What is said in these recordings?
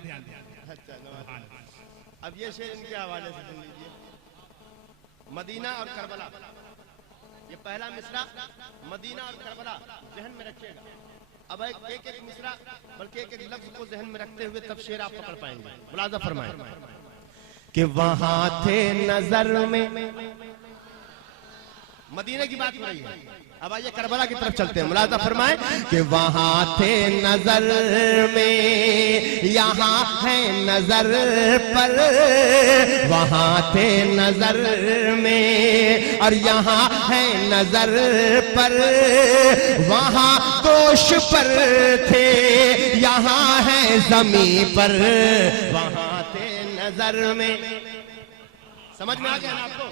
ध्यान दिया। अच्छा, अब ये शेर इनके हवाले से सुन लीजिए। मदीना और करबला, ये पहला मिसरा मदीना और करबला जहन में रखिएगा। अब एक एक मिसरा बल्कि एक एक लफ्ज को जहन में रखते हुए तब शेर आप पकड़ पाएंगे। मुलाजा फरमाएं कि वहां थे नजर में, मदीने की बात हो रही है। अब आइए करबला की तरफ चलते हैं। मुलाजा फरमाएं कि वहां थे नजर में, यहाँ है नजर पर, वहां थे नजर में और यहाँ है नजर पर, वहां दोष पर थे, यहाँ है जमीन पर, वहां थे नजर में। समझ में आ गया ना आपको?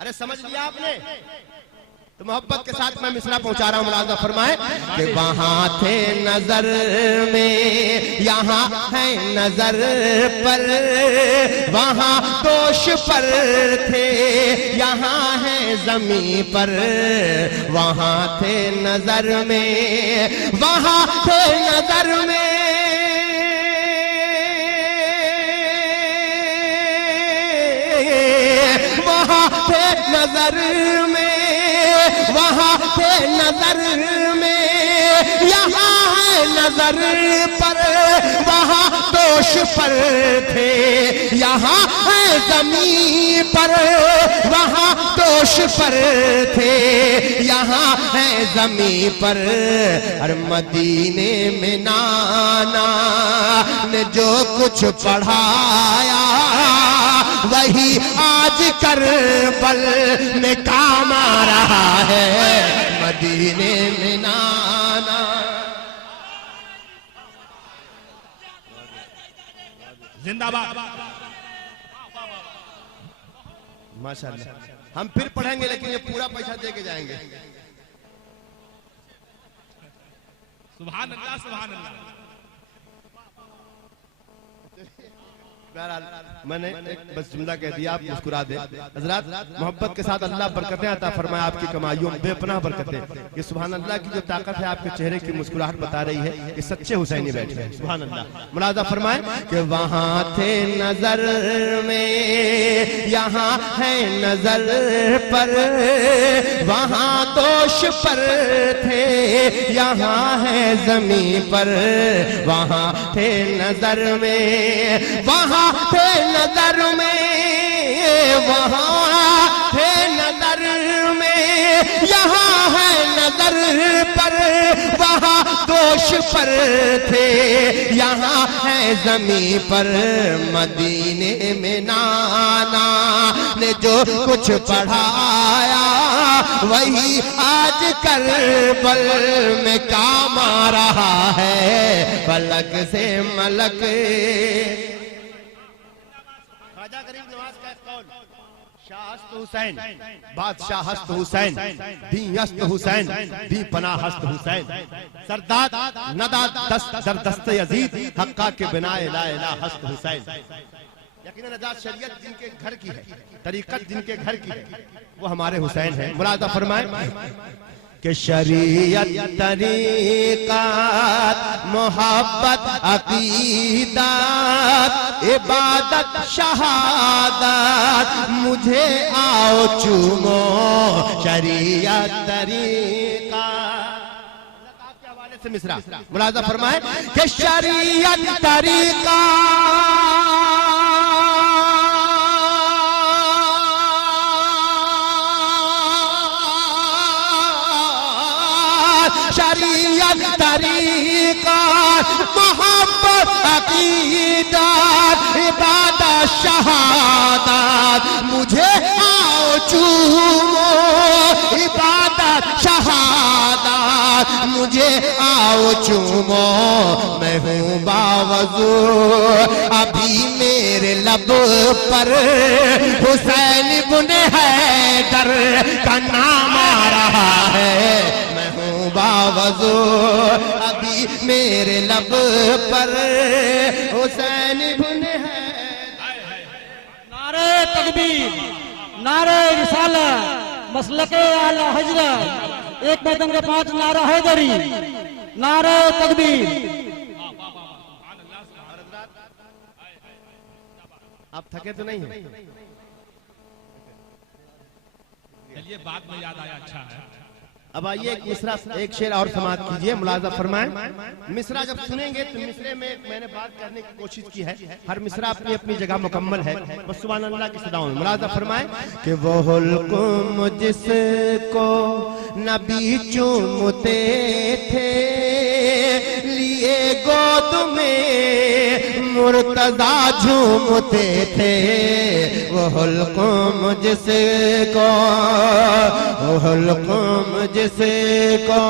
अरे समझ लिया आपने? तो मोहब्बत के साथ मैं मिसरा पहुंचा रहा हूं। मुलाजा फरमाए कि वहां थे नजर में, यहाँ है नजर पर, वहां दोष पर थे, यहाँ है जमीन पर, वहां थे नजर में, वहां थे नजर में, थे नजर में, वहां थे नजर में, यहाँ है नजर पर, वहां दोष पर थे, यहाँ है जमीन पर, वहां दोष पर थे, यहाँ है जमीन पर। और मदीने में नाना ने जो कुछ पढ़ाया, वही आज करबल में काम आ रहा है। मदीने में नाना, जिंदाबाद। माशाअल्लाह। हम फिर पढ़ेंगे लेकिन ये पूरा पैसा दे के जाएंगे। सुभान अल्लाह, सुभान अल्लाह। मैंने एक बस जुमला कह दिया, आप मुस्कुरा दे। हजरात, मोहब्बत के साथ अल्लाह बरकतें अता फरमाए आपकी कमाइयों में, बेपनाह बरकतें। ये सुभान अल्लाह की जो ताकत है आपके चेहरे की मुस्कुराहट बता रही है कि सच्चे हुसैनी बैठे हैं। सुभान अल्लाह। मुलाजा फरमाए कि वहां थे नजर में, यहाँ है नजर पर, वहां दोष पर थे, यहाँ है जमीन पर, वहां थे नजर में, वहां थे नजर में, वहां थे नजर में, यहाँ है नजर पर, वहां दोष पर थे, यहाँ है जमीन पर। मदीने में नाना ने जो कुछ पढ़ाया, वही आज करबल में काम आ रहा है। फलक से मलक, ख्वाजा गरीब नवाज का कौल, शाहस्त हुसैन, बादशाह हस्त हुसैन, दी हस्त हुसैन, दी पनाह हस्त हुसैन, सरदाद नदाद दस्त दरदस्त यजीद, हक्का के बिनाए ला इलाह हस्त हुसैन। यकीनन नजात शरीयत जिनके घर की है, तरीकत जिनके घर की है, वो हमारे हुसैन है। मुलाजा फरमाए कि शरीयत तरीक़त मोहब्बत अक़ीदत इबादत शहादत, मुझे आओ चूमो शरीयत तरीक़त। आपके हवाले से मिसरा। मुलाजा फरमाए कि शरीयत तरीक़त, शरीयत तरीक़त मोहब्बत अक़ीदत इबादत शहादत, मुझे आओ चूमो इबादत शहादत, मुझे आओ चूमो। मैं हूँ बावज़ू अभी मेरे लब पर हुसैन इब्ने हैदर का नाम आ रहा है। बावज़ू अभी मेरे लब पर हुसैन इब्ने हैदर। नारे तकबीर, नारे रिसालत, मसलके आला हजरत, एक मैदान के 5 नारा हैदरी, नारे तकबीर। आप थके तो नहीं हैं? चलिए बाद में याद आया, अच्छा है। अब आइए एक मिसरा, एक शेर और समाप्त कीजिए, मुलाजा फरमाएं। मिसरा जब सुनेंगे तो मिसरे में मैंने बात करने की कोशिश की है, हर मिसरा अपनी अपनी जगह मुकम्मल है, बस सुभान अल्लाह की सदाओं में। मुलाजा फरमाएं कि वो हुल्कुम जिसको नबी चूमते थे, लिए गोद में मुर्तजा झूमते थे। वो हुल्कुम जिसको, वो हुल्कुम जिसको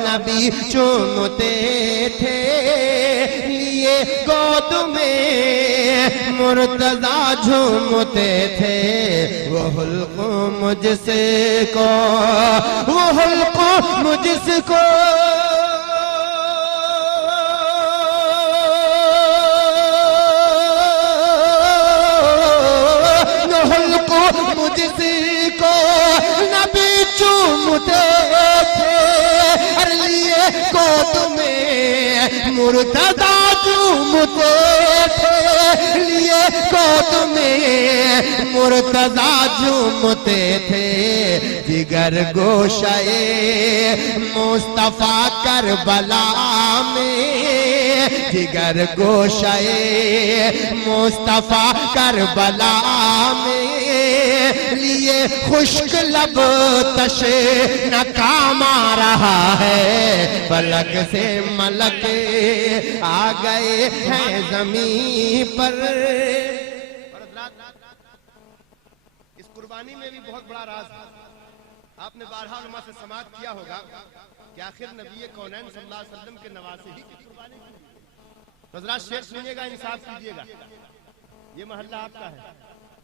नबी चूमते थे, लिए गोद में मुर्तजा झूमते थे। वो हुल्कुम जिसको, वो हुल्कुम जिसको मुझको नबी चूमते थे, अरे लिए गोद में मुर्तजा चूमते थे, लिए गोद में मुर्तजा चूमते थे। जिगर गोशाए मुस्तफा करबला में, जिगर गोशाए मुस्तफा करबला में, लिए खुश्क लब तशे नकामा रहा है। फलक से मलक आ गए हैं जमीन पर। इस कुर्बानी में भी बहुत बड़ा राज है। आपने बारहा उलमा से समाअत किया होगा कि आखिर नबी कौनैन सल्लल्लाहु अलैहि वसल्लम के नवासे ही की कुर्बानी की। हज़रात शेर सुनिएगा, इंसाफ कीजिएगा। ये मोहल्ला आपका है,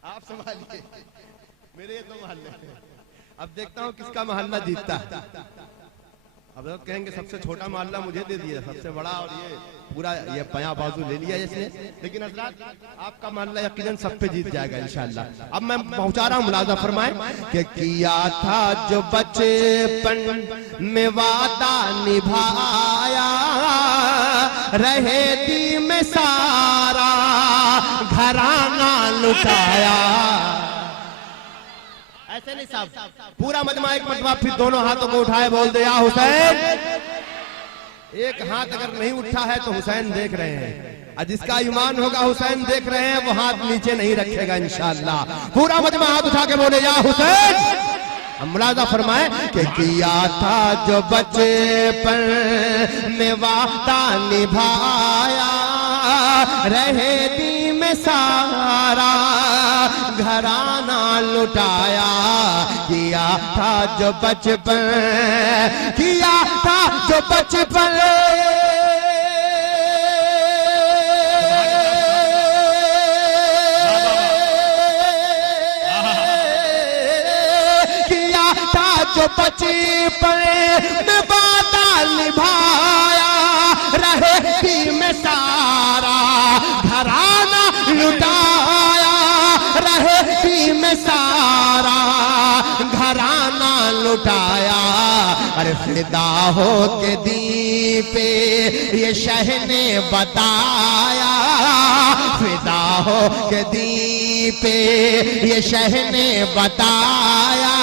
आप संभालिए, मेरे ये 2 मोहल्ले हैं। अब देखता हूँ किसका मोहल्ला जीतता है। अब लोग कहेंगे सबसे छोटा मोहल्ला मुझे दे दिया, सबसे बड़ा और ये पूरा ये पया बाजू ले लिया इसने। लेकिन हज़रात आपका मोहल्ला यकीनन सब पे जीत जाएगा इंशाअल्लाह। अब मैं पहुंचा रहा हूँ, मुलाजा फरमाएं कि किया था जो बचपन में वादा निभाया, रहे दी में सारा घराना लुटाया। ऐसे नहीं साहब, पूरा मजमा एक मरतबा फिर दोनों हाथों को उठाए बोल दे या हुसैन। एक हाथ अगर नहीं उठा है तो हुसैन देख रहे हैं, और जिसका ईमान होगा हुसैन देख रहे हैं, वो हाथ नीचे नहीं रखेगा इंशाअल्लाह। पूरा मजमा हाथ उठा के बोले या हुसैन। हम मुलाजा फरमाए कि किया था जो बचपन में वादा निभाया, रहे दी में सारा घराना लुटाया। किया था जो बचपन, किया था जो बचपन, किया था जो बचपन में वादा निभाया, रहे दी में सारा घराना लुटाया, रहे दी में सारा घराना लुटाया। अरे फिदा हो के दी पे ये शह ने बताया, फिदा हो के दी पे ये शह ने बताया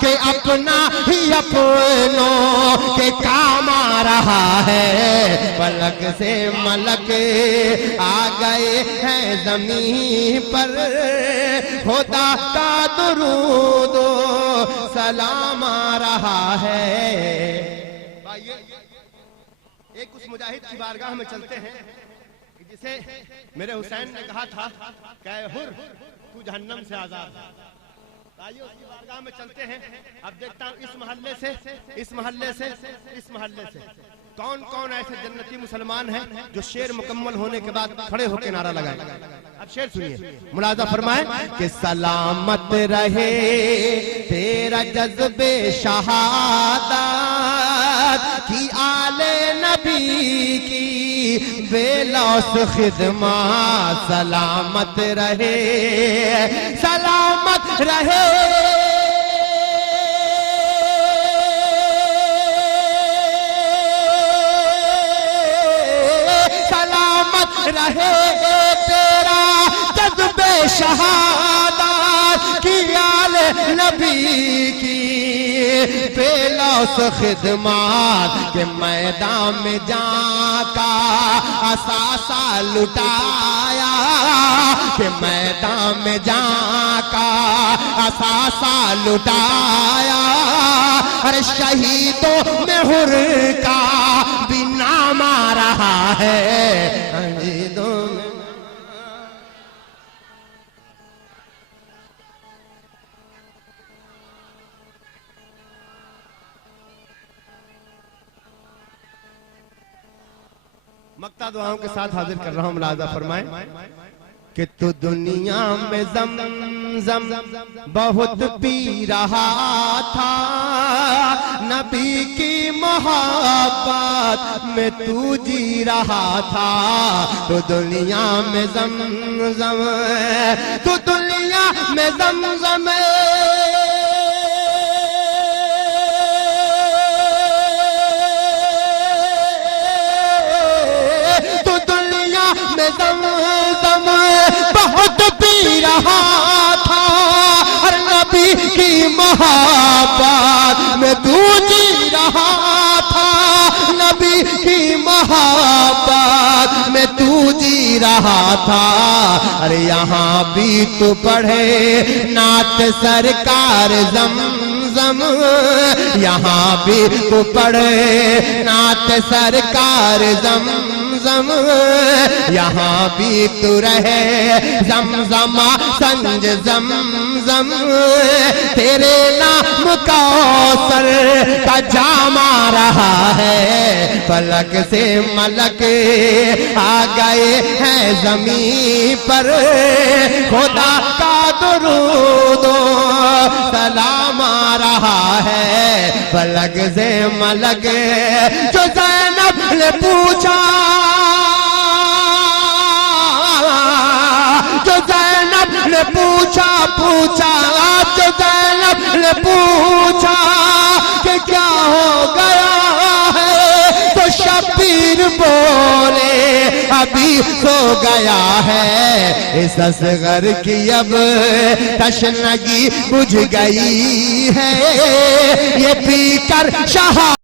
कि अपना ही अपनों के काम आ रहा है। पलक से मलक आ गए हैं जमीन पर, खुदा का दुरूद सलाम आ रहा है। एक उस मुजाहिद की बारगाह में चलते हैं जिसे मेरे हुसैन ने कहा था कै हुर तू जहन्नम से आजाद। आइए उसकी बारगाह में चलते हैं। अब देखता हूँ इस मोहल्ले से, इस मोहल्ले से, इस मोहल्ले से कौन कौन ऐसे जन्नती मुसलमान हैं जो शेर मुकम्मल होने के बाद खड़े होकर नारा लगाए। अब शेर सुनिए, मुलाजा फरमाए कि सलामत रहे तेरा जज्बे शहादत की, आले नबी की बेलौस खिदमत। सलामत रहे, सलामत रहे, रहे तेरा जज्बे शहादत की आले नबी की बेलौस खिदमत के मैदान में जाका असासा लुटाया के मैदान में जाका असासा लुटाया। अरे शहीदों में हुर का भी नाम आ रहा है, शहीदों में मक्ता दुआओं के साथ हाजिर कर रहा हूं। मुलाजा फरमाए कि तू दुनिया में ज़म बहुत पी रहा था, नबी की मोहब्बत में तू जी रहा था। तो दुनिया में ज़म तो दुनिया में ज़म बहुत पी रहा था, हर नबी की मोहब्बत में तू जी रहा था, नबी की मोहब्बत में तू जी रहा था। अरे यहाँ भी तू पढ़े नात सरकार ज़म यहाँ भी तू पढ़े नात सरकार ज़म यहाँ भी तू रहे ज़मज़मा संज ज़म तेरे नाम कौसर का जामा रहा है। फलक से मलक आ गए हैं ज़मीन पर, खुदा का दुरूद सलाम आ रहा है। फलक से मलक जो ज़ैनब ने पूछा, जो ज़ैनब ने पूछा जो ज़ैनब ने पूछा कि क्या हो गया है, तो शब्बीर बोले अभी सो गया है। इस असगर की अब तशनगी बुझ गई है, ये पीकर शहा